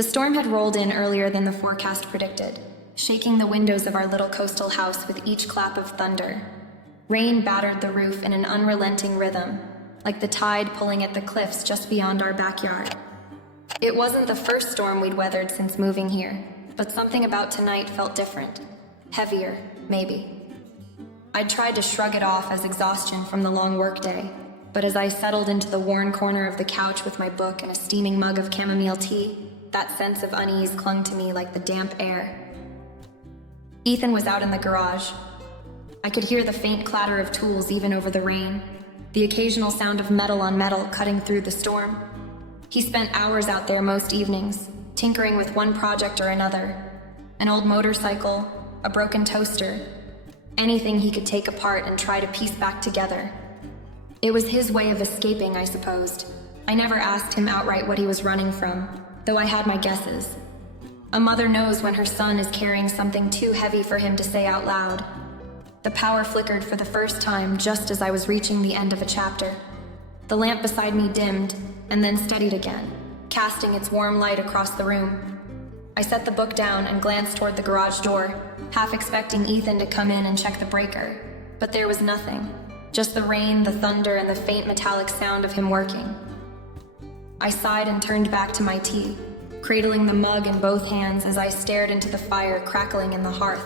The storm had rolled in earlier than the forecast predicted, shaking the windows of our little coastal house with each clap of thunder. Rain battered the roof in an unrelenting rhythm, like the tide pulling at the cliffs just beyond our backyard. It wasn't the first storm we'd weathered since moving here, but something about tonight felt different. Heavier, maybe. I'd tried to shrug it off as exhaustion from the long workday, but as I settled into the worn corner of the couch with my book and a steaming mug of chamomile tea, that sense of unease clung to me like the damp air. Ethan was out in the garage. I could hear the faint clatter of tools even over the rain, the occasional sound of metal on metal cutting through the storm. He spent hours out there most evenings, tinkering with one project or another. An old motorcycle, a broken toaster, anything he could take apart and try to piece back together. It was his way of escaping, I supposed. I never asked him outright what he was running from, though I had my guesses. A mother knows when her son is carrying something too heavy for him to say out loud. The power flickered for the first time just as I was reaching the end of a chapter. The lamp beside me dimmed, and then steadied again, casting its warm light across the room. I set the book down and glanced toward the garage door, half expecting Ethan to come in and check the breaker. But there was nothing, just the rain, the thunder, and the faint metallic sound of him working. I sighed and turned back to my tea, cradling the mug in both hands as I stared into the fire crackling in the hearth.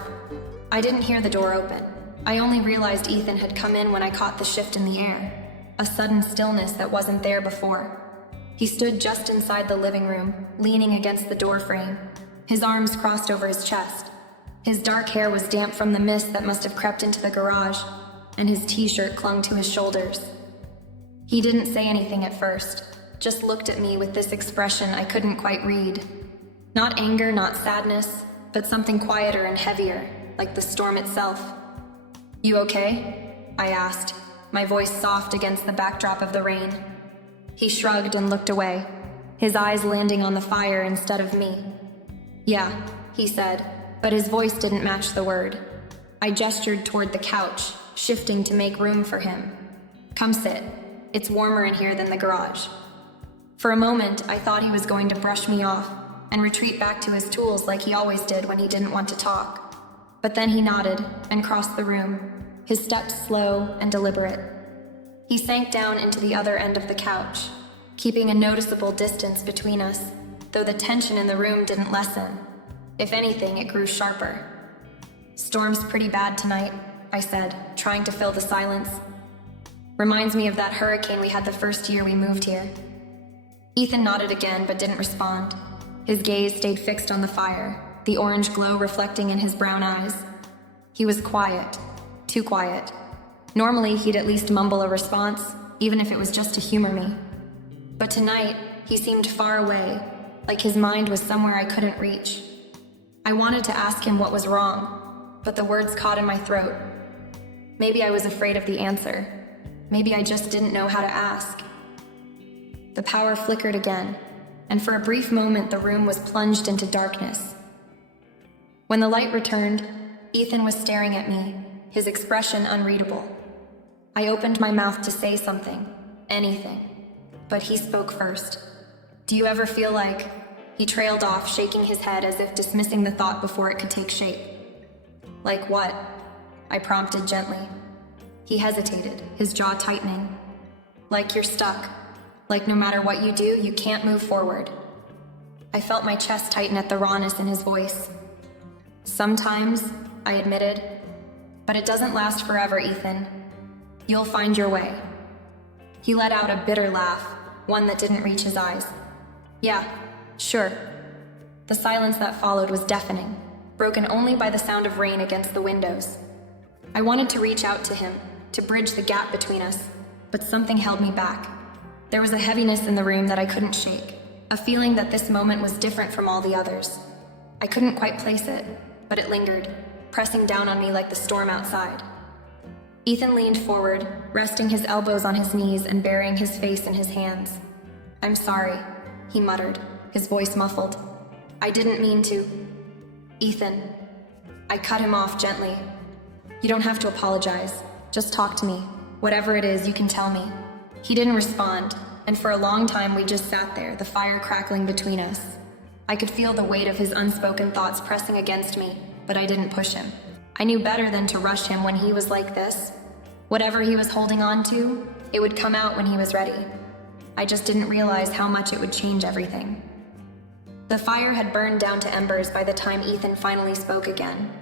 I didn't hear the door open. I only realized Ethan had come in when I caught the shift in the air, a sudden stillness that wasn't there before. He stood just inside the living room, leaning against the door frame, his arms crossed over his chest. His dark hair was damp from the mist that must have crept into the garage, and his t-shirt clung to his shoulders. He didn't say anything at first, just looked at me with this expression I couldn't quite read. Not anger, not sadness, but something quieter and heavier, like the storm itself. "You okay?" I asked, my voice soft against the backdrop of the rain. He shrugged and looked away, his eyes landing on the fire instead of me. "Yeah," he said, but his voice didn't match the word. I gestured toward the couch, shifting to make room for him. "Come sit. It's warmer in here than the garage." For a moment, I thought he was going to brush me off and retreat back to his tools like he always did when he didn't want to talk. But then he nodded and crossed the room, his steps slow and deliberate. He sank down into the other end of the couch, keeping a noticeable distance between us, though the tension in the room didn't lessen. If anything, it grew sharper. "Storm's pretty bad tonight," I said, trying to fill the silence. "Reminds me of that hurricane we had the first year we moved here." Ethan nodded again but didn't respond. His gaze stayed fixed on the fire, the orange glow reflecting in his brown eyes. He was quiet, too quiet. Normally, he'd at least mumble a response, even if it was just to humor me. But tonight, he seemed far away, like his mind was somewhere I couldn't reach. I wanted to ask him what was wrong, but the words caught in my throat. Maybe I was afraid of the answer. Maybe I just didn't know how to ask. The power flickered again, and for a brief moment the room was plunged into darkness. When the light returned, Ethan was staring at me, his expression unreadable. I opened my mouth to say something, anything, but he spoke first. "Do you ever feel like..." He trailed off, shaking his head as if dismissing the thought before it could take shape. "Like what?" I prompted gently. He hesitated, his jaw tightening. "Like you're stuck. Like no matter what you do, you can't move forward." I felt my chest tighten at the rawness in his voice. "Sometimes," I admitted, "but it doesn't last forever, Ethan. You'll find your way." He let out a bitter laugh, one that didn't reach his eyes. "Yeah, sure." The silence that followed was deafening, broken only by the sound of rain against the windows. I wanted to reach out to him, to bridge the gap between us, but something held me back. There was a heaviness in the room that I couldn't shake, a feeling that this moment was different from all the others. I couldn't quite place it, but it lingered, pressing down on me like the storm outside. Ethan leaned forward, resting his elbows on his knees and burying his face in his hands. "I'm sorry," he muttered, his voice muffled. "I didn't mean to." "Ethan." I cut him off gently. "You don't have to apologize. Just talk to me. Whatever it is, you can tell me." He didn't respond, and for a long time we just sat there, the fire crackling between us. I could feel the weight of his unspoken thoughts pressing against me, but I didn't push him. I knew better than to rush him when he was like this. Whatever he was holding on to, it would come out when he was ready. I just didn't realize how much it would change everything. The fire had burned down to embers by the time Ethan finally spoke again.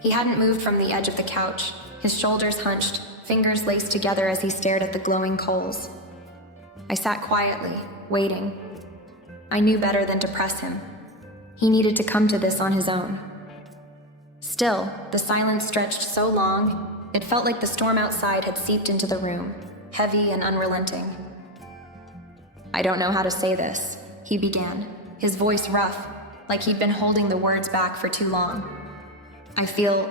He hadn't moved from the edge of the couch, his shoulders hunched, fingers laced together as he stared at the glowing coals. I sat quietly, waiting. I knew better than to press him. He needed to come to this on his own. Still, the silence stretched so long, it felt like the storm outside had seeped into the room, heavy and unrelenting. "I don't know how to say this," he began, his voice rough, like he'd been holding the words back for too long. "I feel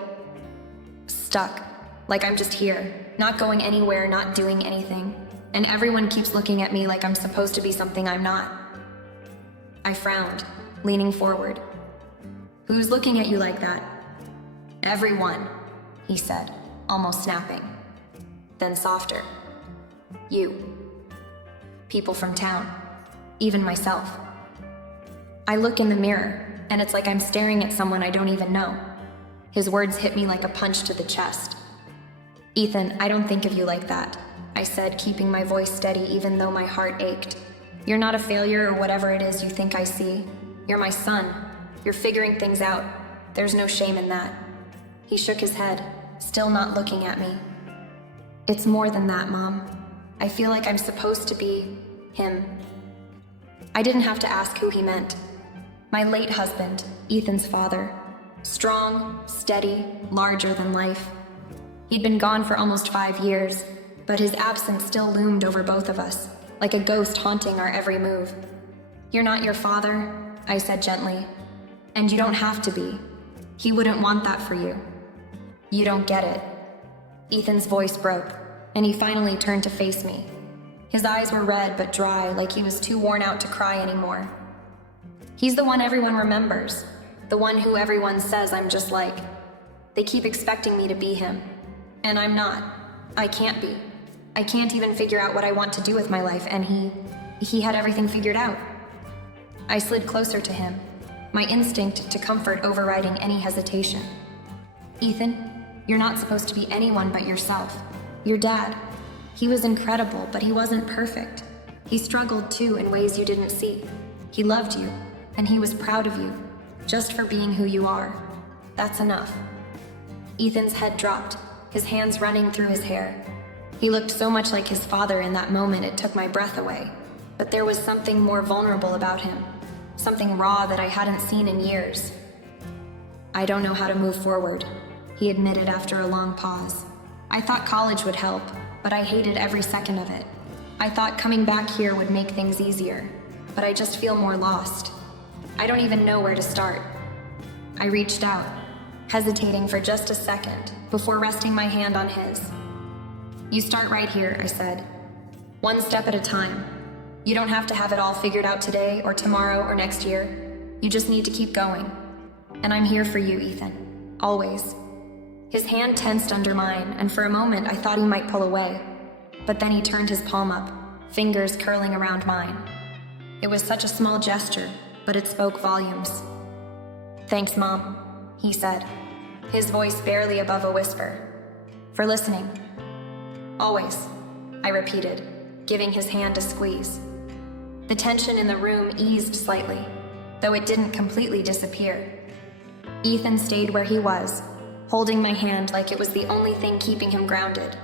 stuck, like I'm just here, not going anywhere, not doing anything, and everyone keeps looking at me like I'm supposed to be something I'm not." I frowned, leaning forward. "Who's looking at you like that?" "Everyone," he said, almost snapping. Then softer. "You. People from town. Even myself." I look in the mirror, and it's like I'm staring at someone I don't even know. His words hit me like a punch to the chest. "Ethan, I don't think of you like that," I said, keeping my voice steady even though my heart ached. "You're not a failure or whatever it is you think I see. You're my son. You're figuring things out. There's no shame in that." He shook his head, still not looking at me. "It's more than that, Mom. I feel like I'm supposed to be him." I didn't have to ask who he meant. My late husband, Ethan's father. Strong, steady, larger than life. He'd been gone for almost 5 years, but his absence still loomed over both of us, like a ghost haunting our every move. "You're not your father," I said gently, "and you don't have to be. He wouldn't want that for you. You don't get it." Ethan's voice broke, and he finally turned to face me. His eyes were red but dry, like he was too worn out to cry anymore. "He's the one everyone remembers, the one who everyone says I'm just like. They keep expecting me to be him, and I'm not. I can't be. I can't even figure out what I want to do with my life, and he had everything figured out." I slid closer to him, my instinct to comfort overriding any hesitation. "Ethan, you're not supposed to be anyone but yourself. Your dad. He was incredible, but he wasn't perfect. He struggled too in ways you didn't see. He loved you, and he was proud of you, just for being who you are. That's enough." Ethan's head dropped, his hands running through his hair. He looked so much like his father in that moment it took my breath away, but there was something more vulnerable about him, something raw that I hadn't seen in years. "I don't know how to move forward," he admitted after a long pause. "I thought college would help, but I hated every second of it. I thought coming back here would make things easier, but I just feel more lost. I don't even know where to start." I reached out, hesitating for just a second before resting my hand on his. "You start right here," I said. "One step at a time. You don't have to have it all figured out today or tomorrow or next year. You just need to keep going. And I'm here for you, Ethan. Always." His hand tensed under mine, and for a moment I thought he might pull away. But then he turned his palm up, fingers curling around mine. It was such a small gesture, but it spoke volumes. "Thanks, Mom," he said, his voice barely above a whisper. "For listening." "Always," I repeated, giving his hand a squeeze. The tension in the room eased slightly, though it didn't completely disappear. Ethan stayed where he was, holding my hand like it was the only thing keeping him grounded,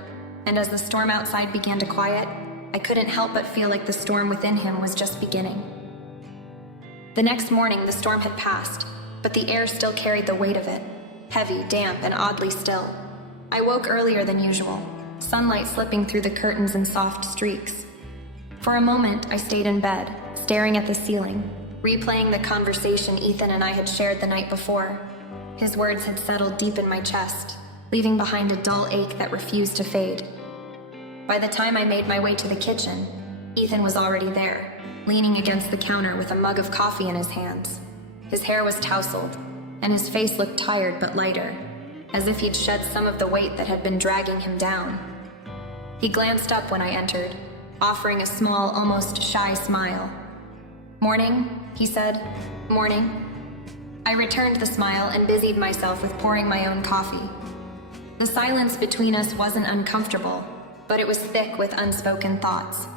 and as the storm outside began to quiet, I couldn't help but feel like the storm within him was just beginning. The next morning, the storm had passed, but the air still carried the weight of it, heavy, damp, and oddly still. I woke earlier than usual, sunlight slipping through the curtains in soft streaks. For a moment, I stayed in bed, staring at the ceiling, replaying the conversation Ethan and I had shared the night before. His words had settled deep in my chest, leaving behind a dull ache that refused to fade. By the time I made my way to the kitchen, Ethan was already there, leaning against the counter with a mug of coffee in his hands. His hair was tousled, and his face looked tired but lighter, as if he'd shed some of the weight that had been dragging him down. He glanced up when I entered, offering a small, almost shy smile. "Morning," he said, Morning. I returned the smile and busied myself with pouring my own coffee. The silence between us wasn't uncomfortable, but it was thick with unspoken thoughts.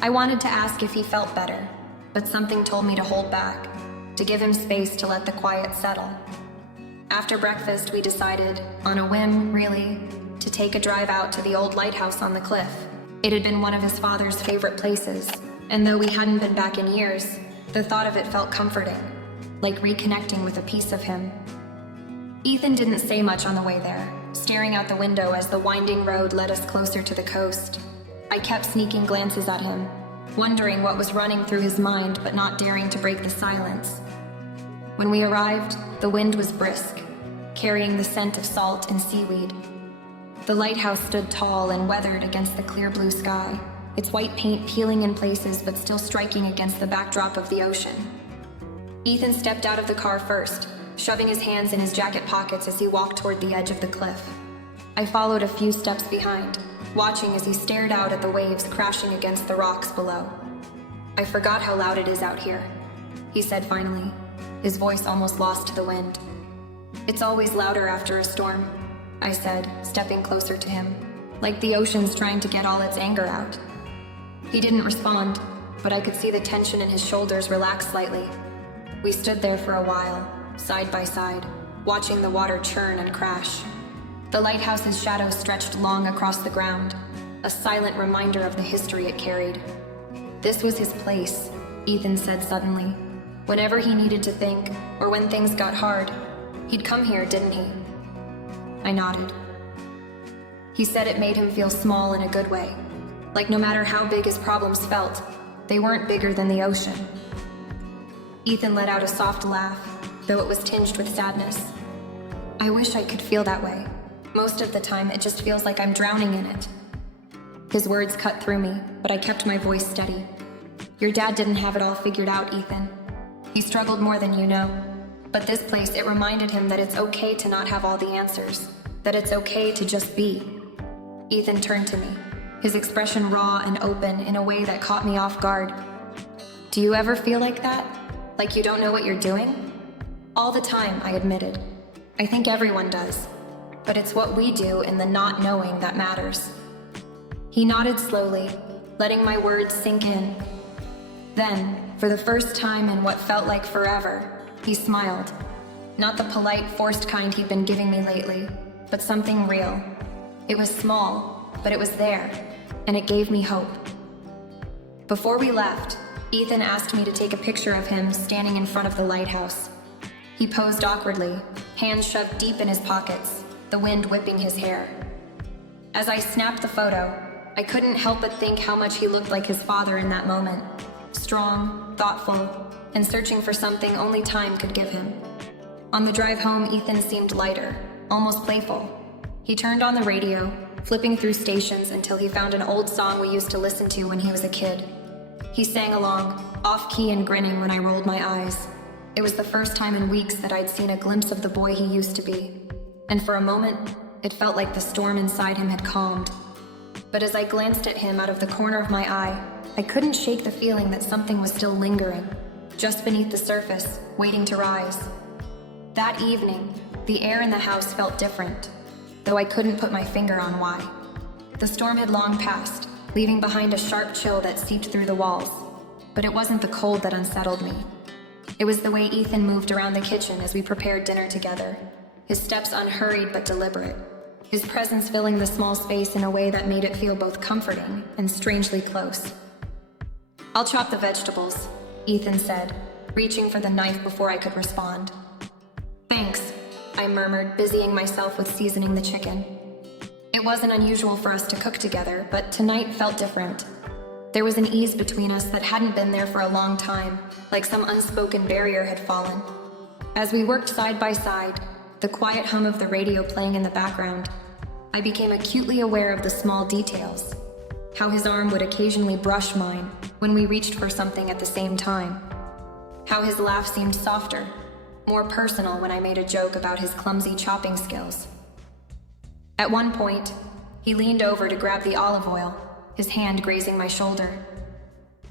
I wanted to ask if he felt better, but something told me to hold back, to give him space to let the quiet settle. After breakfast, we decided, on a whim, really, to take a drive out to the old lighthouse on the cliff. It had been one of his father's favorite places, and though we hadn't been back in years, the thought of it felt comforting, like reconnecting with a piece of him. Ethan didn't say much on the way there, staring out the window as the winding road led us closer to the coast. I kept sneaking glances at him, wondering what was running through his mind but not daring to break the silence. When we arrived, the wind was brisk, carrying the scent of salt and seaweed. The lighthouse stood tall and weathered against the clear blue sky, its white paint peeling in places but still striking against the backdrop of the ocean. Ethan stepped out of the car first, shoving his hands in his jacket pockets as he walked toward the edge of the cliff. I followed a few steps behind, watching as he stared out at the waves crashing against the rocks below. "I forgot how loud it is out here," he said finally, his voice almost lost to the wind. "It's always louder after a storm," I said, stepping closer to him, like the ocean's trying to get all its anger out. He didn't respond, but I could see the tension in his shoulders relax slightly. We stood there for a while, side by side, watching the water churn and crash. The lighthouse's shadow stretched long across the ground, a silent reminder of the history it carried. This was his place, Ethan said suddenly. Whenever he needed to think, or when things got hard, he'd come here, didn't he? I nodded. He said it made him feel small in a good way, like no matter how big his problems felt, they weren't bigger than the ocean. Ethan let out a soft laugh, though it was tinged with sadness. "I wish I could feel that way. Most of the time, it just feels like I'm drowning in it." His words cut through me, but I kept my voice steady. "Your dad didn't have it all figured out, Ethan. He struggled more than you know. But this place, it reminded him that it's okay to not have all the answers, that it's okay to just be." Ethan turned to me, his expression raw and open in a way that caught me off guard. "Do you ever feel like that? Like you don't know what you're doing?" "All the time," I admitted. "I think everyone does. But it's what we do in the not knowing that matters." He nodded slowly, letting my words sink in. Then, for the first time in what felt like forever, he smiled. Not the polite, forced kind he'd been giving me lately, but something real. It was small, but it was there, and it gave me hope. Before we left, Ethan asked me to take a picture of him standing in front of the lighthouse. He posed awkwardly, hands shoved deep in his pockets, the wind whipping his hair. As I snapped the photo, I couldn't help but think how much he looked like his father in that moment. Strong, thoughtful, and searching for something only time could give him. On the drive home, Ethan seemed lighter, almost playful. He turned on the radio, flipping through stations until he found an old song we used to listen to when he was a kid. He sang along, off-key and grinning when I rolled my eyes. It was the first time in weeks that I'd seen a glimpse of the boy he used to be, and for a moment, it felt like the storm inside him had calmed. But as I glanced at him out of the corner of my eye, I couldn't shake the feeling that something was still lingering, just beneath the surface, waiting to rise. That evening, the air in the house felt different, though I couldn't put my finger on why. The storm had long passed, leaving behind a sharp chill that seeped through the walls. But it wasn't the cold that unsettled me. It was the way Ethan moved around the kitchen as we prepared dinner together, his steps unhurried but deliberate, his presence filling the small space in a way that made it feel both comforting and strangely close. "I'll chop the vegetables," Ethan said, reaching for the knife before I could respond. "Thanks," I murmured, busying myself with seasoning the chicken. It wasn't unusual for us to cook together, but tonight felt different. There was an ease between us that hadn't been there for a long time, like some unspoken barrier had fallen. As we worked side by side, the quiet hum of the radio playing in the background, I became acutely aware of the small details. How his arm would occasionally brush mine when we reached for something at the same time. How his laugh seemed softer, more personal when I made a joke about his clumsy chopping skills. At one point, he leaned over to grab the olive oil, his hand grazing my shoulder.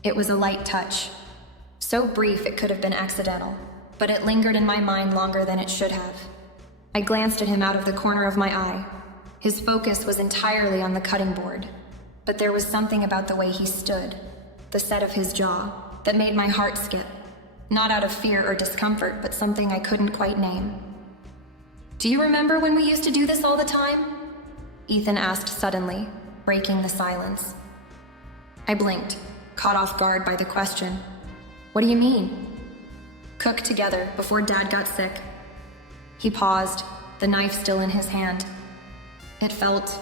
It was a light touch, So brief it could have been accidental, but it lingered in my mind longer than it should have. I glanced at him out of the corner of my eye. His focus was entirely on the cutting board, but there was something about the way he stood, the set of his jaw, that made my heart skip. Not out of fear or discomfort, but something I couldn't quite name. "Do you remember when we used to do this all the time?" Ethan asked suddenly, breaking the silence. I blinked, caught off guard by the question. "What do you mean?" "Cook together before Dad got sick." He paused, the knife still in his hand. It felt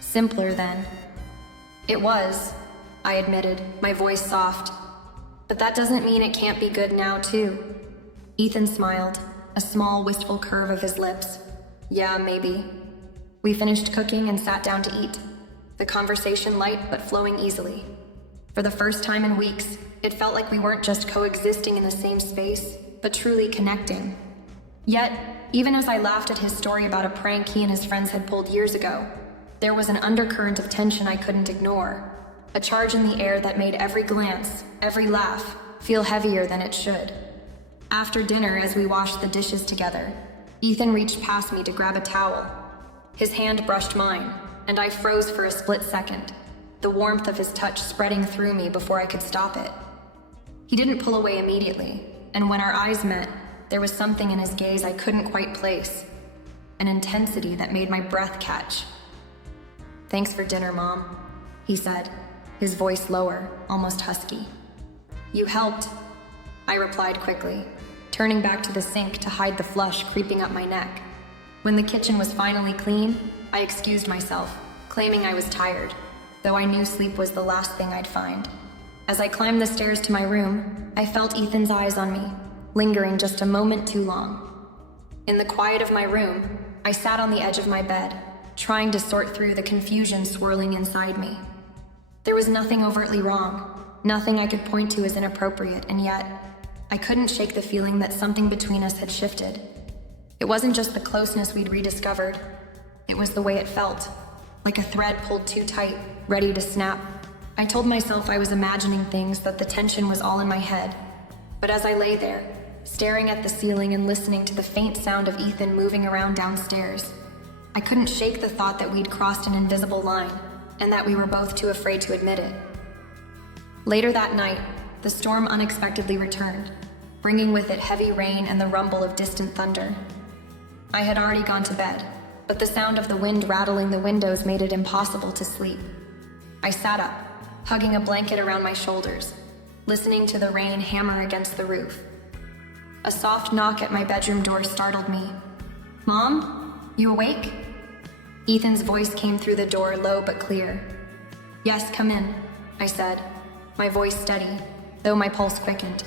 simpler then. "It was," I admitted, my voice soft. "But that doesn't mean it can't be good now, too." Ethan smiled, a small, wistful curve of his lips. "Yeah, maybe." We finished cooking and sat down to eat, the conversation light but flowing easily. For the first time in weeks, it felt like we weren't just coexisting in the same space, but truly connecting. Yet, even as I laughed at his story about a prank he and his friends had pulled years ago, there was an undercurrent of tension I couldn't ignore, a charge in the air that made every glance, every laugh, feel heavier than it should. After dinner, as we washed the dishes together, Ethan reached past me to grab a towel. His hand brushed mine, and I froze for a split second, the warmth of his touch spreading through me before I could stop it. He didn't pull away immediately, and when our eyes met, there was something in his gaze I couldn't quite place, an intensity that made my breath catch. "Thanks for dinner, Mom," he said, his voice lower, almost husky. "You helped," I replied quickly, turning back to the sink to hide the flush creeping up my neck. When the kitchen was finally clean, I excused myself, claiming I was tired, though I knew sleep was the last thing I'd find. As I climbed the stairs to my room, I felt Ethan's eyes on me, lingering just a moment too long. In the quiet of my room, I sat on the edge of my bed, trying to sort through the confusion swirling inside me. There was nothing overtly wrong, nothing I could point to as inappropriate, and yet, I couldn't shake the feeling that something between us had shifted. It wasn't just the closeness we'd rediscovered, it was the way it felt, like a thread pulled too tight, ready to snap. I told myself I was imagining things, that the tension was all in my head. But as I lay there, staring at the ceiling and listening to the faint sound of Ethan moving around downstairs, I couldn't shake the thought that we'd crossed an invisible line, and that we were both too afraid to admit it. Later that night, the storm unexpectedly returned, bringing with it heavy rain and the rumble of distant thunder. I had already gone to bed, but the sound of the wind rattling the windows made it impossible to sleep. I sat up, hugging a blanket around my shoulders, listening to the rain hammer against the roof. A soft knock at my bedroom door startled me. "Mom, you awake?" Ethan's voice came through the door, low but clear. "Yes, come in," I said, my voice steady, though my pulse quickened.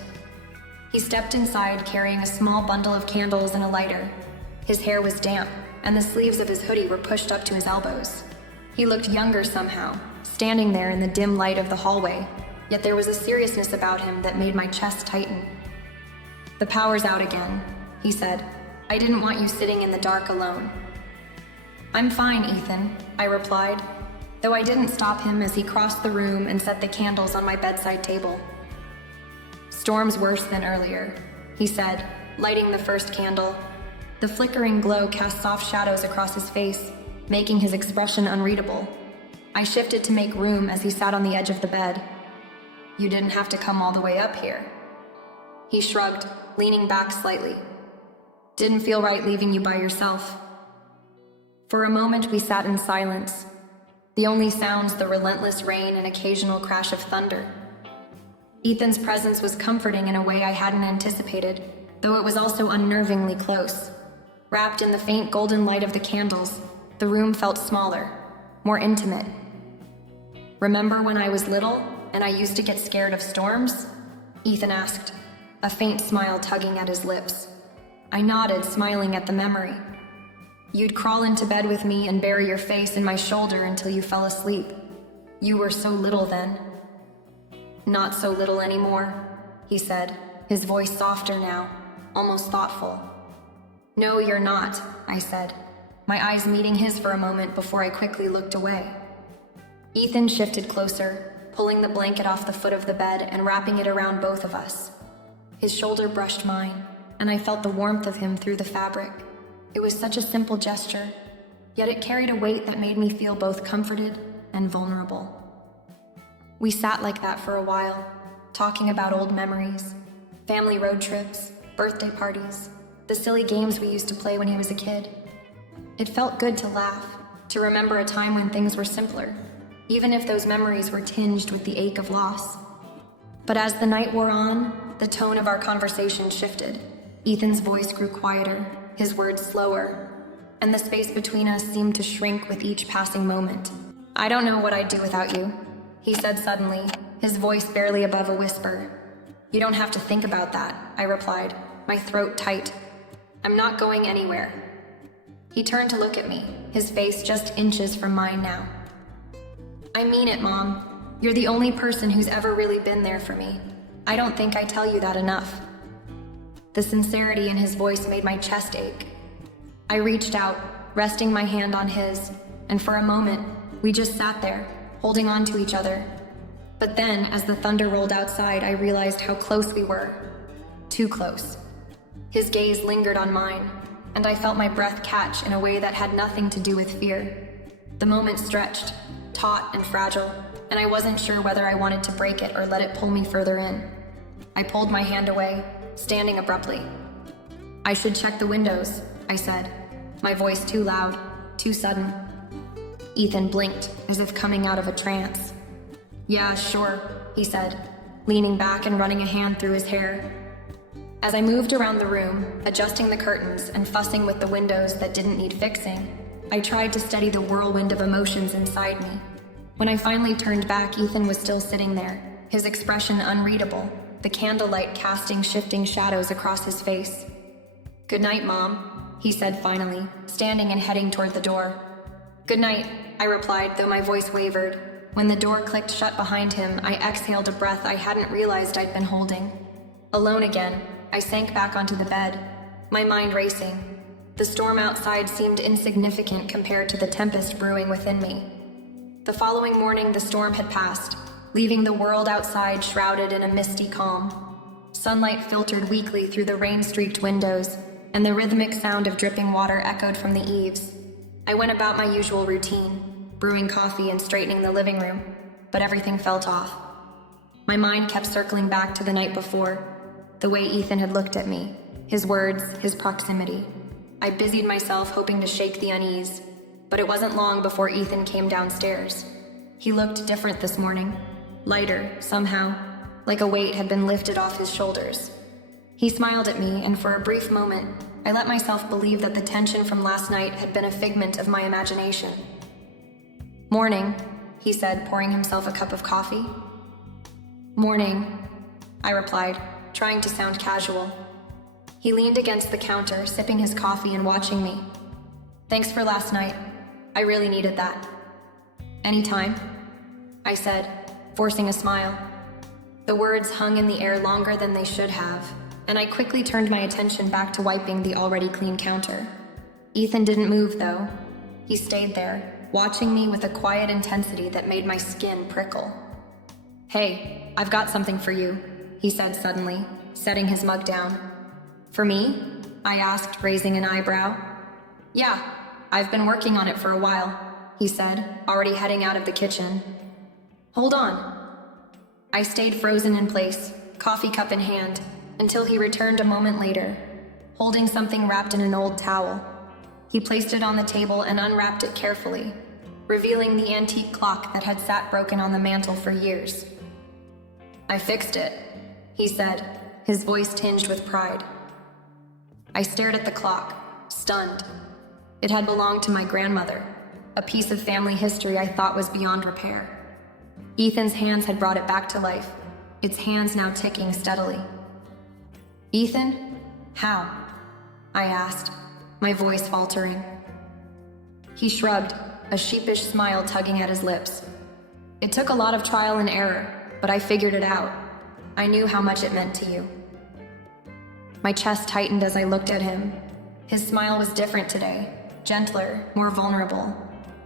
He stepped inside, carrying a small bundle of candles and a lighter. His hair was damp, and the sleeves of his hoodie were pushed up to his elbows. He looked younger somehow, standing there in the dim light of the hallway, yet there was a seriousness about him that made my chest tighten. "The power's out again," he said. "I didn't want you sitting in the dark alone." "I'm fine, Ethan," I replied, though I didn't stop him as he crossed the room and set the candles on my bedside table. "Storm's worse than earlier," he said, lighting the first candle. The flickering glow cast soft shadows across his face, making his expression unreadable. I shifted to make room as he sat on the edge of the bed. "You didn't have to come all the way up here." He shrugged, leaning back slightly. "Didn't feel right leaving you by yourself." For a moment we sat in silence, the only sounds the relentless rain and occasional crash of thunder. Ethan's presence was comforting in a way I hadn't anticipated, though it was also unnervingly close. Wrapped in the faint golden light of the candles, the room felt smaller, more intimate. "Remember when I was little and I used to get scared of storms?" Ethan asked, a faint smile tugging at his lips. I nodded, smiling at the memory. "You'd crawl into bed with me and bury your face in my shoulder until you fell asleep. You were so little then." "Not so little anymore," he said, his voice softer now, almost thoughtful. "No, you're not," I said, my eyes meeting his for a moment before I quickly looked away. Ethan shifted closer, pulling the blanket off the foot of the bed and wrapping it around both of us. His shoulder brushed mine, and I felt the warmth of him through the fabric. It was such a simple gesture, yet it carried a weight that made me feel both comforted and vulnerable. We sat like that for a while, talking about old memories, family road trips, birthday parties, the silly games we used to play when he was a kid. It felt good to laugh, to remember a time when things were simpler, even if those memories were tinged with the ache of loss. But as the night wore on, the tone of our conversation shifted. Ethan's voice grew quieter, his words slower, and the space between us seemed to shrink with each passing moment. "I don't know what I'd do without you," he said suddenly, his voice barely above a whisper. "You don't have to think about that," I replied, my throat tight. "I'm not going anywhere." He turned to look at me, his face just inches from mine now. "I mean it, Mom. You're the only person who's ever really been there for me. I don't think I tell you that enough." The sincerity in his voice made my chest ache. I reached out, resting my hand on his, and for a moment, we just sat there, holding on to each other. But then, as the thunder rolled outside, I realized how close we were. Too close. His gaze lingered on mine, and I felt my breath catch in a way that had nothing to do with fear. The moment stretched, taut and fragile, and I wasn't sure whether I wanted to break it or let it pull me further in. I pulled my hand away, standing abruptly. "I should check the windows," I said, my voice too loud, too sudden. Ethan blinked, as if coming out of a trance. "Yeah, sure," he said, leaning back and running a hand through his hair. As I moved around the room, adjusting the curtains and fussing with the windows that didn't need fixing, I tried to steady the whirlwind of emotions inside me. When I finally turned back, Ethan was still sitting there, his expression unreadable, the candlelight casting shifting shadows across his face. "Good night, Mom," he said finally, standing and heading toward the door. "Good night," I replied, though my voice wavered. When the door clicked shut behind him, I exhaled a breath I hadn't realized I'd been holding. Alone again, I sank back onto the bed, my mind racing. The storm outside seemed insignificant compared to the tempest brewing within me. The following morning, the storm had passed, leaving the world outside shrouded in a misty calm. Sunlight filtered weakly through the rain-streaked windows, and the rhythmic sound of dripping water echoed from the eaves. I went about my usual routine, brewing coffee and straightening the living room, but everything felt off. My mind kept circling back to the night before, the way Ethan had looked at me, his words, his proximity. I busied myself hoping to shake the unease, but it wasn't long before Ethan came downstairs. He looked different this morning, lighter, somehow, like a weight had been lifted off his shoulders. He smiled at me, and for a brief moment, I let myself believe that the tension from last night had been a figment of my imagination. "Morning," he said, pouring himself a cup of coffee. "Morning," I replied, trying to sound casual. He leaned against the counter, sipping his coffee and watching me. "Thanks for last night. I really needed that." "Anytime," I said, forcing a smile. The words hung in the air longer than they should have, and I quickly turned my attention back to wiping the already clean counter. Ethan didn't move, though. He stayed there, watching me with a quiet intensity that made my skin prickle. "Hey, I've got something for you," he said suddenly, setting his mug down. "For me?" I asked, raising an eyebrow. "Yeah, I've been working on it for a while," he said, already heading out of the kitchen. "Hold on." I stayed frozen in place, coffee cup in hand, until he returned a moment later, holding something wrapped in an old towel. He placed it on the table and unwrapped it carefully, revealing the antique clock that had sat broken on the mantel for years. "I fixed it," he said, his voice tinged with pride. I stared at the clock, stunned. It had belonged to my grandmother, a piece of family history I thought was beyond repair. Ethan's hands had brought it back to life, its hands now ticking steadily. "Ethan? How?" I asked, my voice faltering. He shrugged, a sheepish smile tugging at his lips. "It took a lot of trial and error, but I figured it out. I knew how much it meant to you." My chest tightened as I looked at him. His smile was different today, gentler, more vulnerable.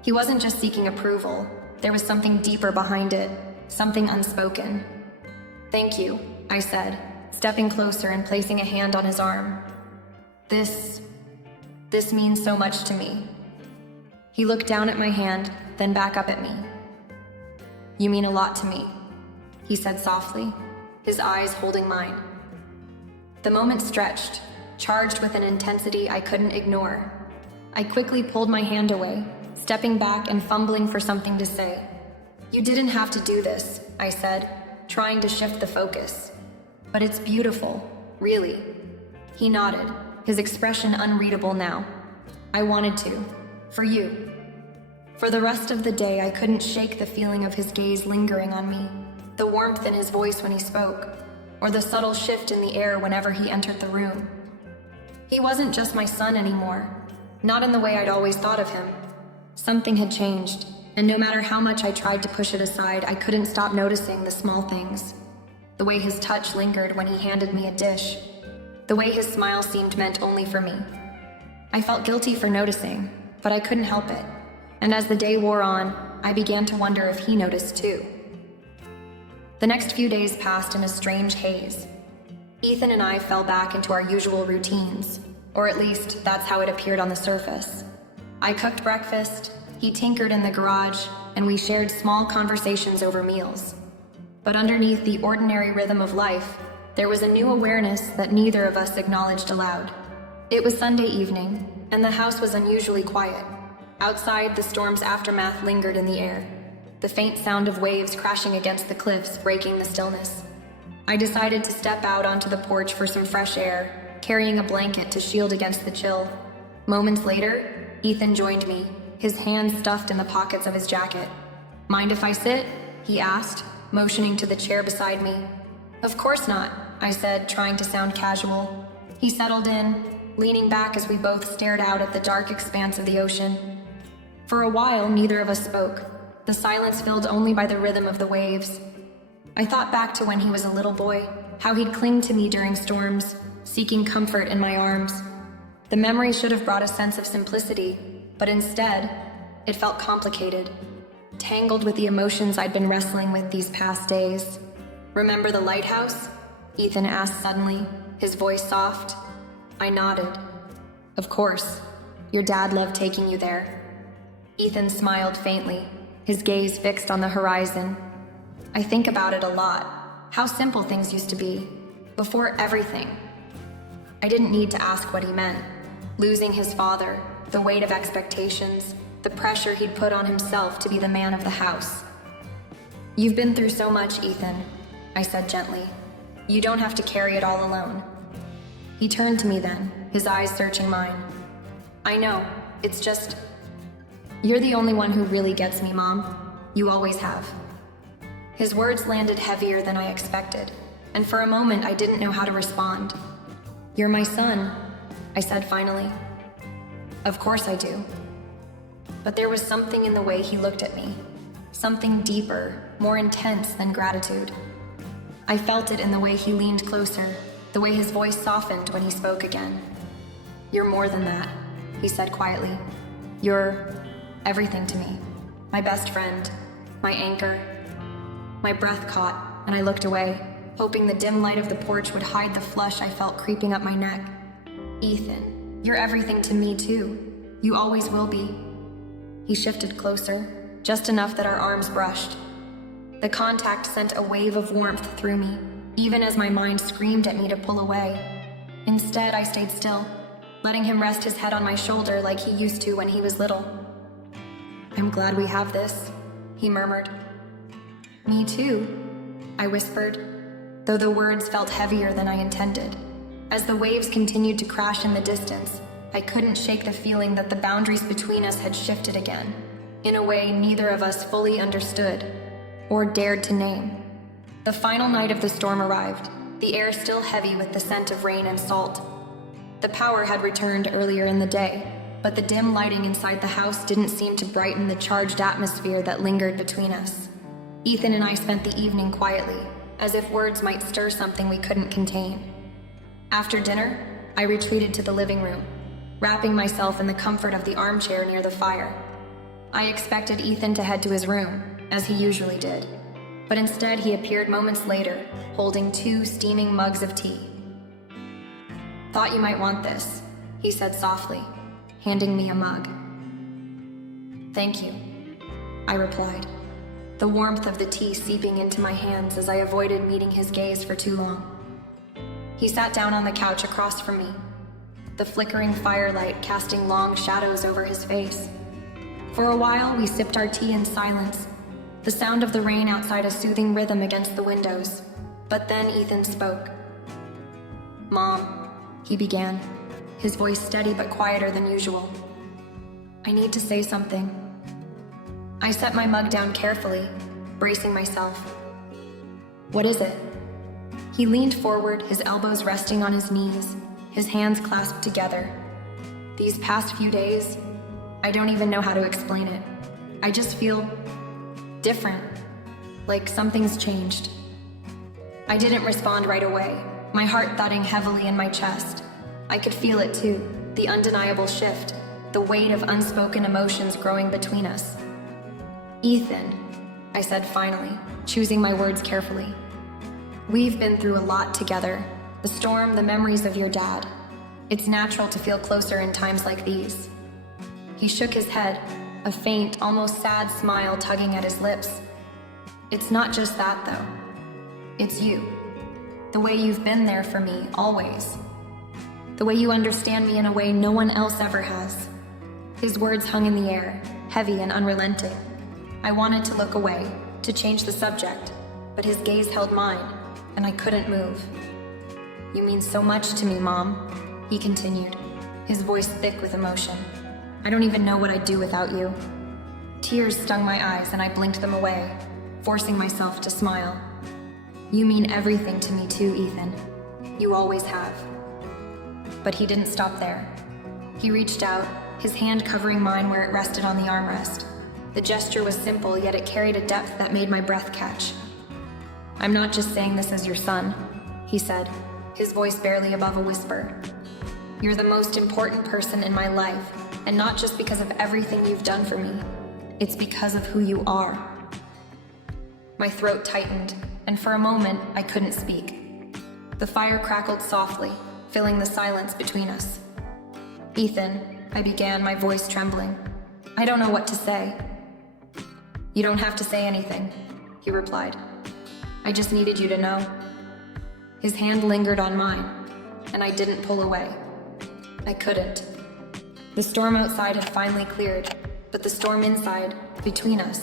He wasn't just seeking approval. There was something deeper behind it, something unspoken. "Thank you," I said, stepping closer and placing a hand on his arm. This means so much to me. He looked down at my hand, then back up at me. You mean a lot to me, he said softly, his eyes holding mine. The moment stretched, charged with an intensity I couldn't ignore. I quickly pulled my hand away, stepping back and fumbling for something to say. You didn't have to do this, I said, trying to shift the focus. But it's beautiful, really. He nodded, his expression unreadable now. I wanted to, for you. For the rest of the day, I couldn't shake the feeling of his gaze lingering on me, the warmth in his voice when he spoke, or the subtle shift in the air whenever he entered the room. He wasn't just my son anymore, not in the way I'd always thought of him. Something had changed, and no matter how much I tried to push it aside, I couldn't stop noticing the small things. The way his touch lingered when he handed me a dish. The way his smile seemed meant only for me. I felt guilty for noticing, but I couldn't help it. And as the day wore on, I began to wonder if he noticed too. The next few days passed in a strange haze. Ethan and I fell back into our usual routines, or at least that's how it appeared on the surface. I cooked breakfast, he tinkered in the garage, and we shared small conversations over meals. But underneath the ordinary rhythm of life, there was a new awareness that neither of us acknowledged aloud. It was Sunday evening, and the house was unusually quiet. Outside, the storm's aftermath lingered in the air, the faint sound of waves crashing against the cliffs breaking the stillness. I decided to step out onto the porch for some fresh air, carrying a blanket to shield against the chill. Moments later, Ethan joined me, his hands stuffed in the pockets of his jacket. Mind if I sit? He asked, motioning to the chair beside me. Of course not, I said, trying to sound casual. He settled in, leaning back as we both stared out at the dark expanse of the ocean. For a while, neither of us spoke, the silence filled only by the rhythm of the waves. I thought back to when he was a little boy, how he'd cling to me during storms, seeking comfort in my arms. The memory should have brought a sense of simplicity, but instead, it felt complicated, tangled with the emotions I'd been wrestling with these past days. Remember the lighthouse? Ethan asked suddenly, his voice soft. I nodded. Of course. Your dad loved taking you there. Ethan smiled faintly, his gaze fixed on the horizon. I think about it a lot, how simple things used to be, before everything. I didn't need to ask what he meant. Losing his father, the weight of expectations, the pressure he'd put on himself to be the man of the house. You've been through so much, Ethan, I said gently. You don't have to carry it all alone. He turned to me then, his eyes searching mine. I know, it's just... You're the only one who really gets me, Mom. You always have. His words landed heavier than I expected, and for a moment I didn't know how to respond. You're my son, I said finally. Of course I do. But there was something in the way he looked at me, something deeper, more intense than gratitude. I felt it in the way he leaned closer, the way his voice softened when he spoke again. You're more than that, he said quietly. You're everything to me. My best friend, my anchor. My breath caught, and I looked away, hoping the dim light of the porch would hide the flush I felt creeping up my neck. Ethan, you're everything to me too. You always will be. He shifted closer, just enough that our arms brushed. The contact sent a wave of warmth through me, even as my mind screamed at me to pull away. Instead, I stayed still, letting him rest his head on my shoulder like he used to when he was little. I'm glad we have this, he murmured. Me too, I whispered, though the words felt heavier than I intended. As the waves continued to crash in the distance, I couldn't shake the feeling that the boundaries between us had shifted again, in a way neither of us fully understood, or dared to name. The final night of the storm arrived, the air still heavy with the scent of rain and salt. The power had returned earlier in the day, but the dim lighting inside the house didn't seem to brighten the charged atmosphere that lingered between us. Ethan and I spent the evening quietly, as if words might stir something we couldn't contain. After dinner, I retreated to the living room, wrapping myself in the comfort of the armchair near the fire. I expected Ethan to head to his room, as he usually did. but instead he appeared moments later, holding 2 steaming mugs of tea. "Thought you might want this," he said softly, handing me a mug. "Thank you," I replied, the warmth of the tea seeping into my hands as I avoided meeting his gaze for too long. He sat down on the couch across from me, the flickering firelight casting long shadows over his face. For a while, we sipped our tea in silence, the sound of the rain outside a soothing rhythm against the windows. But then Ethan spoke. "Mom," he began, his voice steady but quieter than usual. "I need to say something." I set my mug down carefully, bracing myself. "What is it?" He leaned forward, his elbows resting on his knees, his hands clasped together. "These past few days, I don't even know how to explain it. I just feel different, like something's changed." I didn't respond right away, my heart thudding heavily in my chest. I could feel it too, the undeniable shift, the weight of unspoken emotions growing between us. "Ethan," I said finally, choosing my words carefully. "We've been through a lot together. The storm, the memories of your dad. It's natural to feel closer in times like these." He shook his head, a faint, almost sad smile tugging at his lips. "It's not just that, though. It's you. The way you've been there for me, always. The way you understand me in a way no one else ever has." His words hung in the air, heavy and unrelenting. I wanted to look away, to change the subject, but his gaze held mine, and I couldn't move. "You mean so much to me, Mom," he continued, his voice thick with emotion. "I don't even know what I'd do without you." Tears stung my eyes and I blinked them away, forcing myself to smile. "You mean everything to me too, Ethan. You always have." But he didn't stop there. He reached out, his hand covering mine where it rested on the armrest. The gesture was simple, yet it carried a depth that made my breath catch. "I'm not just saying this as your son," he said, his voice barely above a whisper. "You're the most important person in my life, and not just because of everything you've done for me. It's because of who you are." My throat tightened, and for a moment, I couldn't speak. The fire crackled softly, filling the silence between us. "Ethan," I began, my voice trembling. "I don't know what to say." "You don't have to say anything," he replied. "I just needed you to know." His hand lingered on mine, and I didn't pull away. I couldn't. The storm outside had finally cleared, but the storm inside, between us,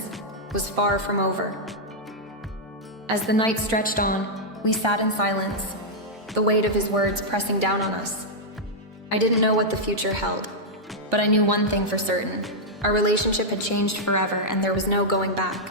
was far from over. As the night stretched on, we sat in silence, the weight of his words pressing down on us. I didn't know what the future held, but I knew one thing for certain. Our relationship had changed forever, and there was no going back.